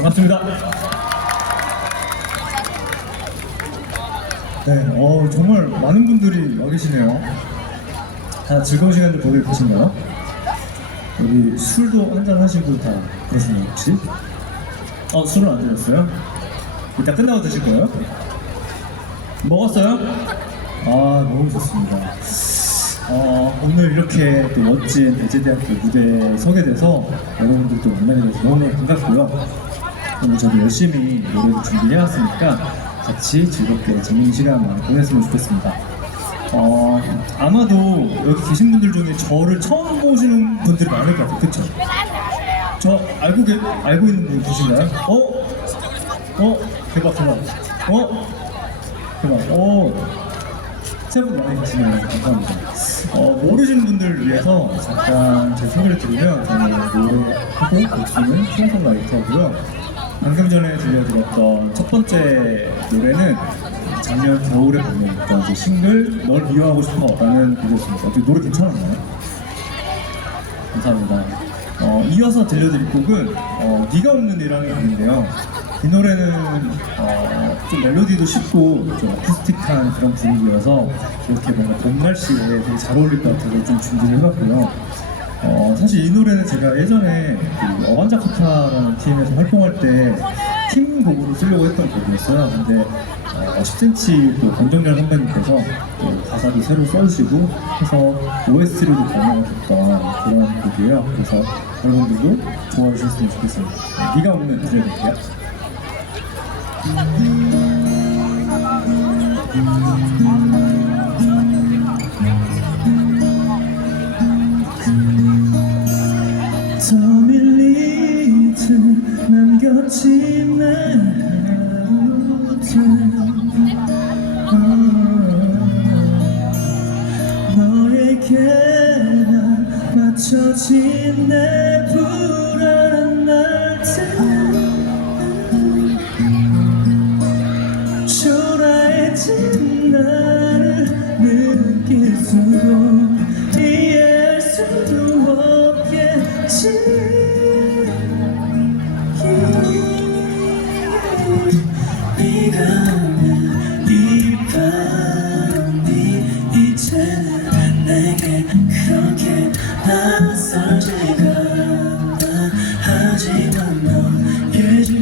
반갑습니다. 네, 어, 정말 많은 분들이 와 계시네요. 다 즐거운 시간들 보내고 계신가요? 여기 술도 한잔 하시고 다 그러시나요, 혹시? 어, 술은 안 드셨어요? 이따 끝나고 드실 거예요? 먹었어요? 아, 너무 좋습니다. 어, 오늘 이렇게 또 멋진 대제대학교 무대에 서게 돼서 여러분들도 만나게 돼서 너무 반갑고요. 오늘 저도 열심히 노래를 준비해왔으니까 같이 즐겁게 재밌는 시간 많이 보냈으면 좋겠습니다. 어, 아마도 여기 계신 분들 중에 저를 처음 보시는 분들이 많을 것 같아요. 그쵸? 저 알고, 계, 알고 있는 분 계신가요? 어? 어? 대박, 대박. 어? 대박. 어? 세분 많이 계시네요. 감사합니다. 어, 모르시는 분들을 위해서 잠깐 제 소개를 드리면 저는 노래하고 곡수는 싱어송라이터고요. 방금 전에 들려드렸던 첫 번째 노래는 작년 겨울에 발매했던 이제 싱글 널 미워하고 싶어라는 곡이었습니다. 어떻게 노래 괜찮았나요? 감사합니다. 어, 이어서 들려드릴 곡은 어, 네가 없는 이라는 곡인데요. 이 노래는 어, 좀 멜로디도 쉽고 좀 어쿠스틱한 그런 분위기여서 이렇게 뭔가 봄 날씨에 되게 잘 어울릴 것 같아서 좀 준비를 해봤고요. 어, 사실 이 노래는 제가 예전에 그 어반자 카파라는 팀에서 활동할 때 팀곡으로 쓰려고 했던 곡이었어요. 근데 어, 10cm 또 권정열 선배님께서 또 가사도 새로 써주시고 해서 OST로도 변형하셨던 그런 곡이에요. 그래서 여러분들도 좋아해 주셨으면 좋겠습니다. 네, 네가 없는 들려드릴게요. 너에게만 맞춰진 내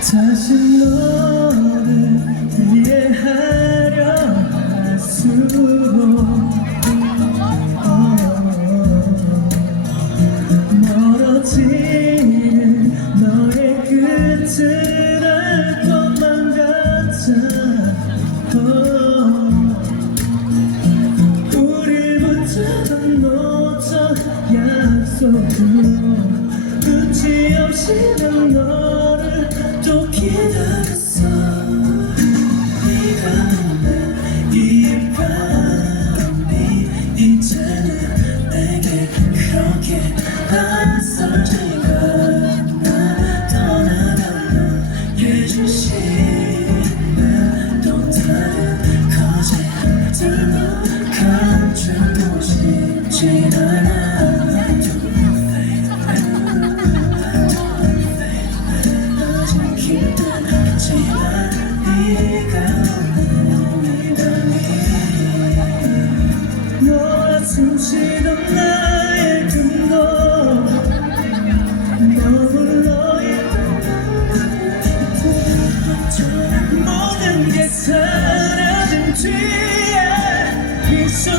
다시 너를 이해하려 할수록 멀어지는 너의 끝을 알 것만 같아 우릴 붙잡은 모든 약속으로 끝이 없이 난너